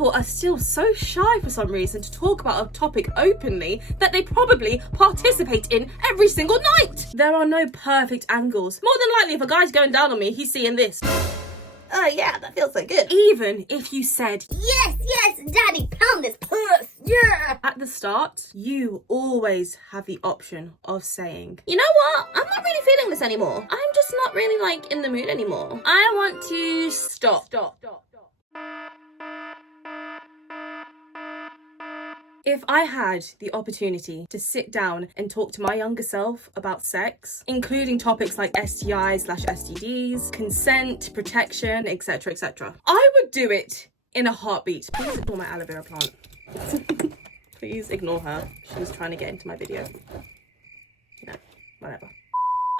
People are still so shy for some reason to talk about a topic openly that they probably participate in every single night. There are no perfect angles. More than likely, if a guy's going down on me, he's seeing this. Oh yeah, that feels so good. Even if you said, yes, daddy, pound this puss, yeah. At the start, you always have the option of saying, you know what? I'm not really feeling this anymore. I'm just not really like in the mood anymore. I want to stop. If I had the opportunity to sit down and talk to my younger self about sex, including topics like STIs/STDs, consent, protection, etc., etc., I would do it in a heartbeat. Please ignore my aloe vera plant. Please ignore her. She's trying to get into my video. No, whatever.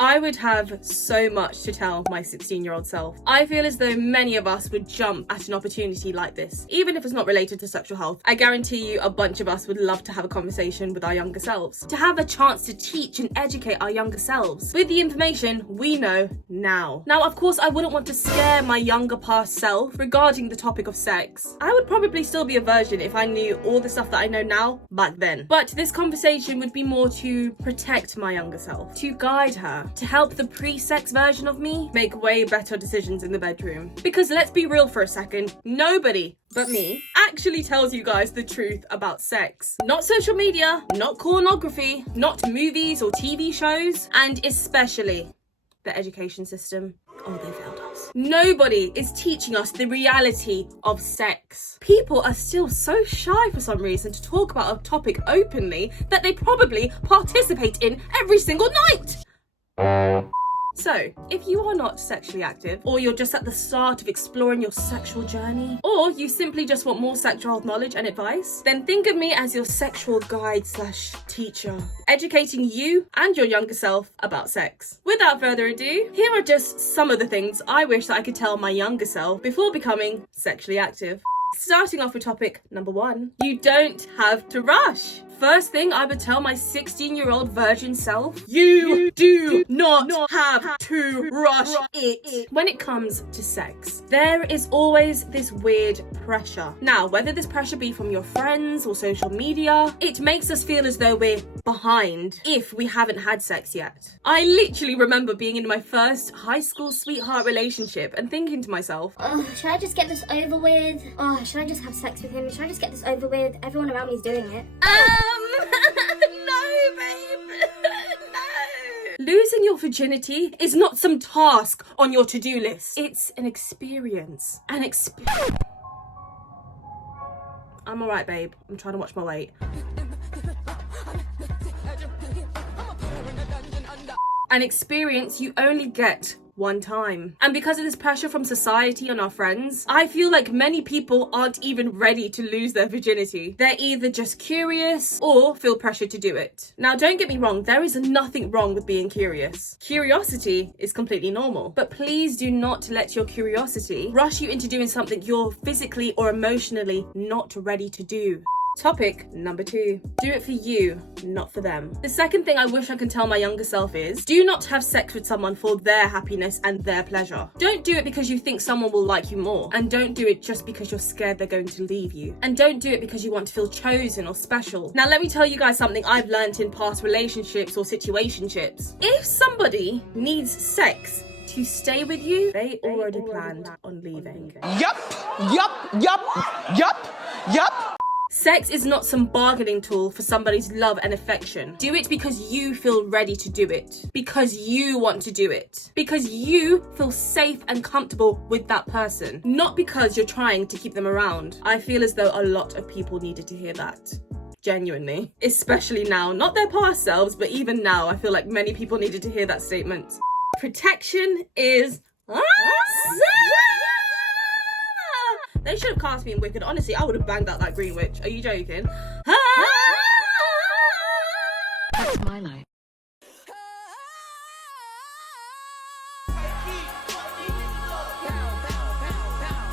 I would have so much to tell my 16-year-old self. I feel as though many of us would jump at an opportunity like this, even if it's not related to sexual health. I guarantee you a bunch of us would love to have a conversation with our younger selves, to have a chance to teach and educate our younger selves with the information we know now. Now, of course, I wouldn't want to scare my younger past self regarding the topic of sex. I would probably still be a virgin if I knew all the stuff that I know now back then. But this conversation would be more to protect my younger self, to guide her, to help the pre-sex version of me make way better decisions in the bedroom. Because let's be real for a second, nobody but me actually tells you guys the truth about sex. Not social media, not pornography, not movies or TV shows, and especially the education system. Oh, they failed us. Nobody is teaching us the reality of sex. People are still so shy for some reason to talk about a topic openly that they probably participate in every single night. So, if you are not sexually active, or you're just at the start of exploring your sexual journey, or you simply just want more sexual knowledge and advice, then think of me as your sexual guide/teacher, educating you and your younger self about sex. Without further ado, here are just some of the things I wish that I could tell my younger self before becoming sexually active. Starting off with topic number 1, you don't have to rush. First thing I would tell my 16-year-old virgin self, you do not have to rush it. When it comes to sex, there is always this weird pressure. Now, whether this pressure be from your friends or social media, it makes us feel as though we're behind if we haven't had sex yet. I literally remember being in my first high school sweetheart relationship and thinking to myself, should I just get this over with? Should I just have sex with him? Should I just get this over with? Everyone around me is doing it. No, babe. No. Losing your virginity is not some task on your to-do list. It's an experience. I'm alright, babe. I'm trying to watch my weight. An experience you only get one time. And because of this pressure from society and our friends, I feel like many people aren't even ready to lose their virginity. They're either just curious or feel pressure to do it. Now, don't get me wrong, there is nothing wrong with being curious. Curiosity is completely normal, but please do not let your curiosity rush you into doing something you're physically or emotionally not ready to do. Topic number 2, do it for you, not for them. The second thing I wish I could tell my younger self is, do not have sex with someone for their happiness and their pleasure. Don't do it because you think someone will like you more, and don't do it just because you're scared they're going to leave you. And don't do it because you want to feel chosen or special. Now, let me tell you guys something I've learned in past relationships or situationships. If somebody needs sex to stay with you, they already planned on leaving. Yup. Sex is not some bargaining tool for somebody's love and affection. Do it because you feel ready to do it. Because you want to do it. Because you feel safe and comfortable with that person. Not because you're trying to keep them around. I feel as though a lot of people needed to hear that. Genuinely. Especially now. Not their past selves, but even now, I feel like many people needed to hear that statement. Protection is awesome! They should have cast me in Wicked. Honestly, I would have banged out that Green Witch. Are you joking? That's my life.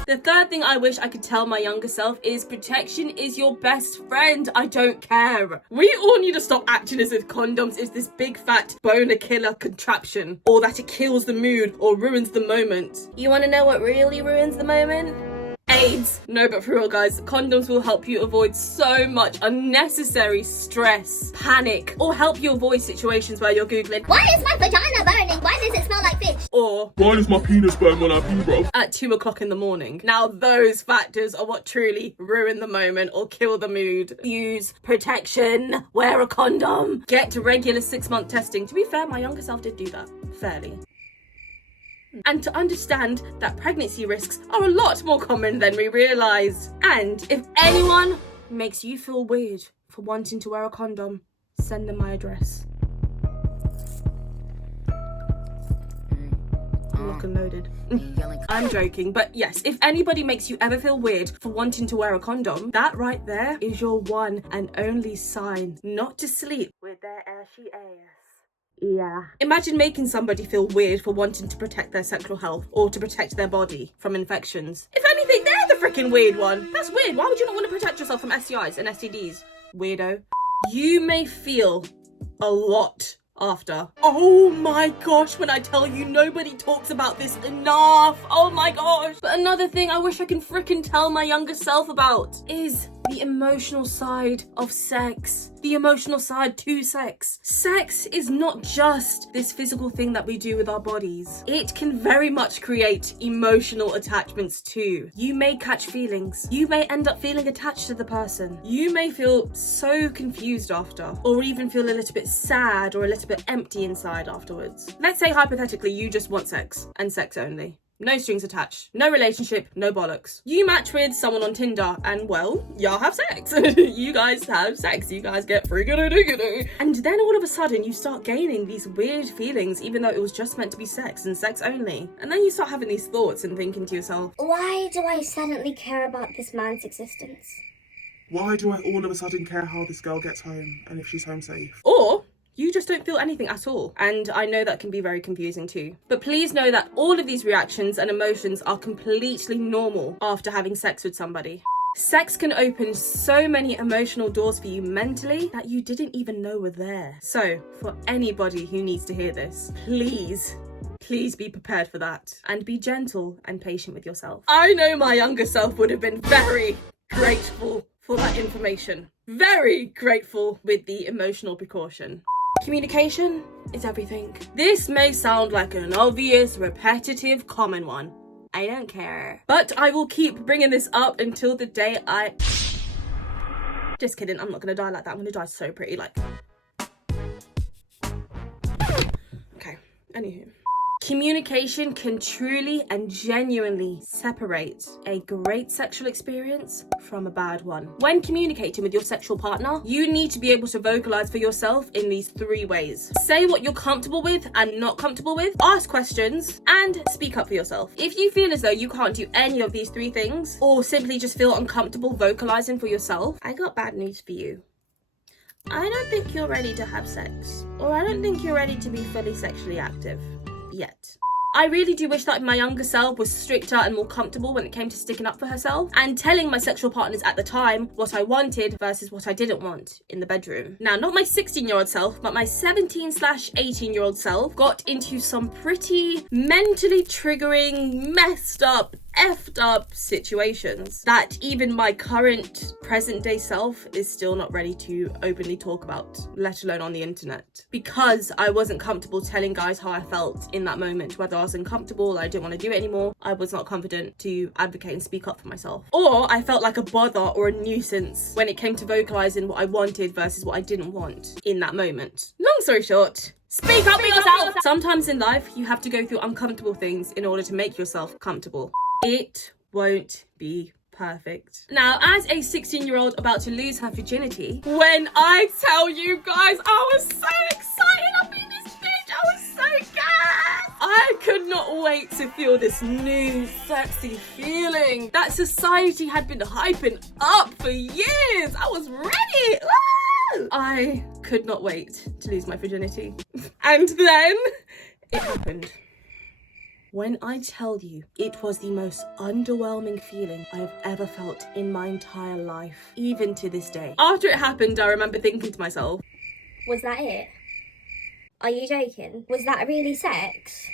The third thing I wish I could tell my younger self is protection is your best friend. I don't care. We all need to stop acting as if condoms is this big fat boner killer contraption, or that it kills the mood or ruins the moment. You want to know what really ruins the moment? AIDS. No, but for real, guys, condoms will help you avoid so much unnecessary stress, panic, or help you avoid situations where you're Googling, why is my vagina burning? Why does it smell like fish? or why does my penis burn when I pee, bro? at 2 o'clock in the morning. Now, those factors are what truly ruin the moment or kill the mood. Use protection, wear a condom, get regular 6-month testing. To be fair, my younger self did do that fairly. And to understand that pregnancy risks are a lot more common than we realised. And if anyone makes you feel weird for wanting to wear a condom, send them my address. Lock and loaded. I'm joking, but yes, if anybody makes you ever feel weird for wanting to wear a condom, that right there is your one and only sign not to sleep with their ashy ass. Yeah. Imagine making somebody feel weird for wanting to protect their sexual health or to protect their body from infections. If anything, they're the freaking weird one. That's weird. Why would you not want to protect yourself from STIs and STDs? Weirdo. You may feel a lot after. Oh my gosh, when I tell you, nobody talks about this enough. Oh my gosh. But another thing I wish I can freaking tell my younger self about is the emotional side of sex. The emotional side to sex. Sex is not just this physical thing that we do with our bodies. It can very much create emotional attachments too. You may catch feelings. You may end up feeling attached to the person. You may feel so confused after, or even feel a little bit sad or a little bit empty inside afterwards. Let's say hypothetically you just want sex and sex only. No strings attached, no relationship, no bollocks. You match with someone on Tinder and, well, y'all have sex. You guys have sex, you guys get freaking. And then all of a sudden you start gaining these weird feelings even though it was just meant to be sex and sex only. And then you start having these thoughts and thinking to yourself, why do I suddenly care about this man's existence? Why do I all of a sudden care how this girl gets home and if she's home safe? or you just don't feel anything at all. And I know that can be very confusing too. But please know that all of these reactions and emotions are completely normal after having sex with somebody. Sex can open so many emotional doors for you mentally that you didn't even know were there. So for anybody who needs to hear this, please be prepared for that and be gentle and patient with yourself. I know my younger self would have been very grateful for that information. Very grateful with the emotional precaution. Communication is everything. This may sound like an obvious, repetitive, common one. I don't care. But I will keep bringing this up until the day I... Just kidding, I'm not gonna die like that. I'm gonna die so pretty, like... Okay, anywho. Communication can truly and genuinely separate a great sexual experience from a bad one. When communicating with your sexual partner, you need to be able to vocalize for yourself in these 3 ways. Say what you're comfortable with and not comfortable with, ask questions, and speak up for yourself. If you feel as though you can't do any of these 3 things, or simply just feel uncomfortable vocalizing for yourself, I got bad news for you. I don't think you're ready to have sex, or I don't think you're ready to be fully sexually active. Yet. I really do wish that my younger self was stricter and more comfortable when it came to sticking up for herself and telling my sexual partners at the time what I wanted versus what I didn't want in the bedroom. Now, not my 16-year-old self, but my 17/18-year-old self got into some pretty mentally triggering, messed up, effed up situations that even my current present day self is still not ready to openly talk about, let alone on the internet, because I wasn't comfortable telling guys how I felt in that moment, whether I was uncomfortable, I didn't want to do it anymore, I was not confident to advocate and speak up for myself, or I felt like a bother or a nuisance when it came to vocalizing what I wanted versus what I didn't want in that moment. Long story short, speak up for yourself! Sometimes in life, you have to go through uncomfortable things in order to make yourself comfortable. It won't be perfect. Now, as a 16-year-old about to lose her virginity, when I tell you guys, I was so excited up in this bitch, I was so gassed. I could not wait to feel this new, sexy feeling that society had been hyping up for years. I was ready. I could not wait to lose my virginity. And then it happened. When I tell you, it was the most underwhelming feeling I have ever felt in my entire life, even to this day. After it happened, I remember thinking to myself, was that it? Are you joking? Was that really sex?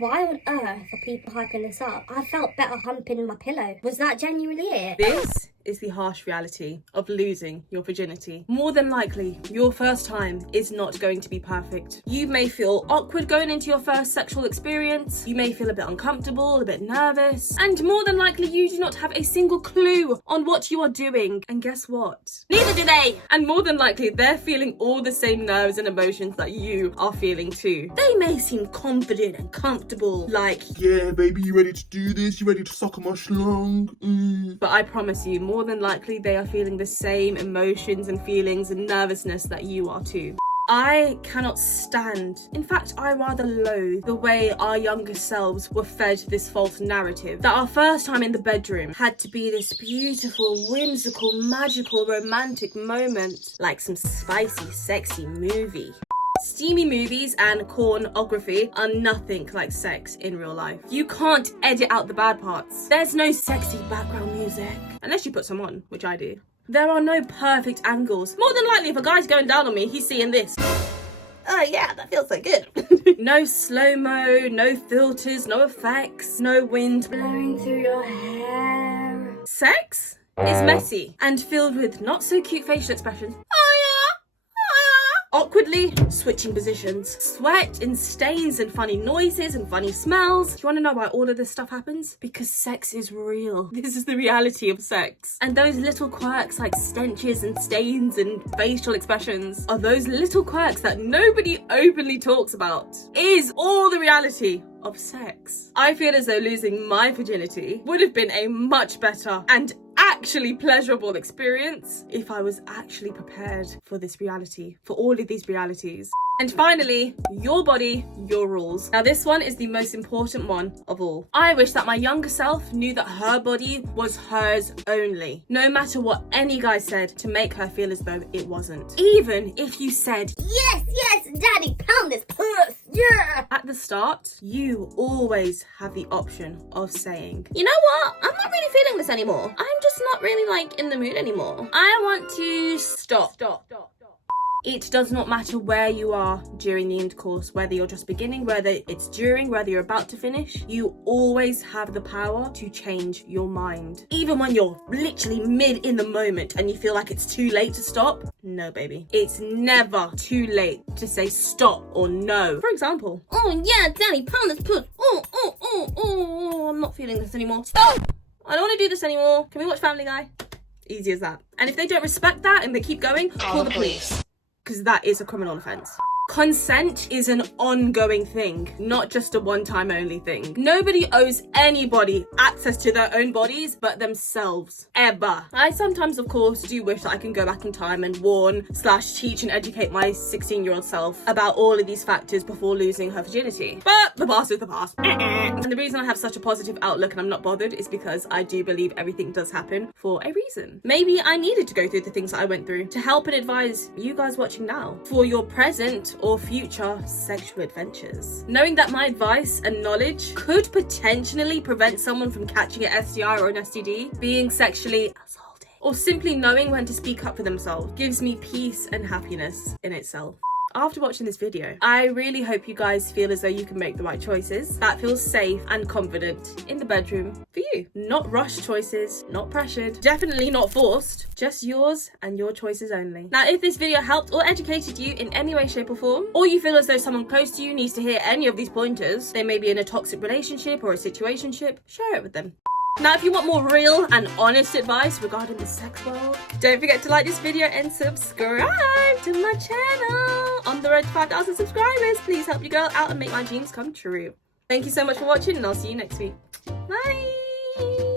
Why on earth are people hyping this up? I felt better humping my pillow. Was that genuinely it? This is the harsh reality of losing your virginity. More than likely, your first time is not going to be perfect. You may feel awkward going into your first sexual experience. You may feel a bit uncomfortable, a bit nervous, and more than likely you do not have a single clue on what you are doing. And guess what? Neither do they! And more than likely, they're feeling all the same nerves and emotions that you are feeling too. They may seem confident and comfortable, like, yeah, baby, you ready to do this? You ready to suck on my schlong? but I promise you, more than likely they are feeling the same emotions and feelings and nervousness that you are too. I cannot stand, in fact I rather loathe, the way our younger selves were fed this false narrative that our first time in the bedroom had to be this beautiful, whimsical, magical, romantic moment, like some spicy, sexy movie. Steamy movies and pornography are nothing like sex in real life. You can't edit out the bad parts. There's no sexy background music, unless you put some on, which I do. There are no perfect angles. More than likely, if a guy's going down on me, he's seeing this. Oh yeah, that feels so good. No slow-mo, no filters, no effects, no wind Blowing through your hair. Sex is messy and filled with not so cute facial expressions. Awkwardly switching positions, sweat and stains and funny noises and funny smells. Do you want to know why all of this stuff happens? Because sex is real. This is the reality of sex. And those little quirks like stenches and stains and facial expressions are those little quirks that nobody openly talks about. Is all the reality of sex. I feel as though losing my virginity would have been a much better and actually pleasurable experience if I was actually prepared for this reality, for all of these realities. And finally, your body, your rules. Now this one is the most important one of all. I wish that my younger self knew that her body was hers only, no matter what any guy said to make her feel as though it wasn't. Even if you said, Yes, daddy, pound this puss, yeah! at the start, you always have the option of saying, you know what, I'm not really feeling this anymore. I'm just not really like in the mood anymore. I want to stop. It does not matter where you are during the intercourse, whether you're just beginning, whether it's during, whether you're about to finish, you always have the power to change your mind. Even when you're literally mid in the moment and you feel like it's too late to stop, no baby. It's never too late to say stop or no. For example, oh yeah, daddy, pound this puss. Oh, I'm not feeling this anymore. Stop! I don't want to do this anymore. Can we watch Family Guy? Easy as that. And if they don't respect that and they keep going, call the police. Because that is a criminal offence. Consent is an ongoing thing, not just a one-time only thing. Nobody owes anybody access to their own bodies but themselves, ever. I sometimes, of course, do wish that I can go back in time and warn/teach and educate my 16-year-old self about all of these factors before losing her virginity. But the past is the past. And the reason I have such a positive outlook and I'm not bothered is because I do believe everything does happen for a reason. Maybe I needed to go through the things that I went through to help and advise you guys watching now for your present or future sexual adventures. Knowing that my advice and knowledge could potentially prevent someone from catching an STI or an STD, being sexually assaulted, or simply knowing when to speak up for themselves gives me peace and happiness in itself. After watching this video, I really hope you guys feel as though you can make the right choices that feel safe and confident in the bedroom for you. Not rushed choices, not pressured, definitely not forced, just yours and your choices only. Now, if this video helped or educated you in any way, shape or form, or you feel as though someone close to you needs to hear any of these pointers, they may be in a toxic relationship or a situationship, share it with them. Now, if you want more real and honest advice regarding the sex world, don't forget to like this video and subscribe to my channel. On the road to 5,000 subscribers, please help your girl out and make my dreams come true. Thank you so much for watching and I'll see you next week. Bye!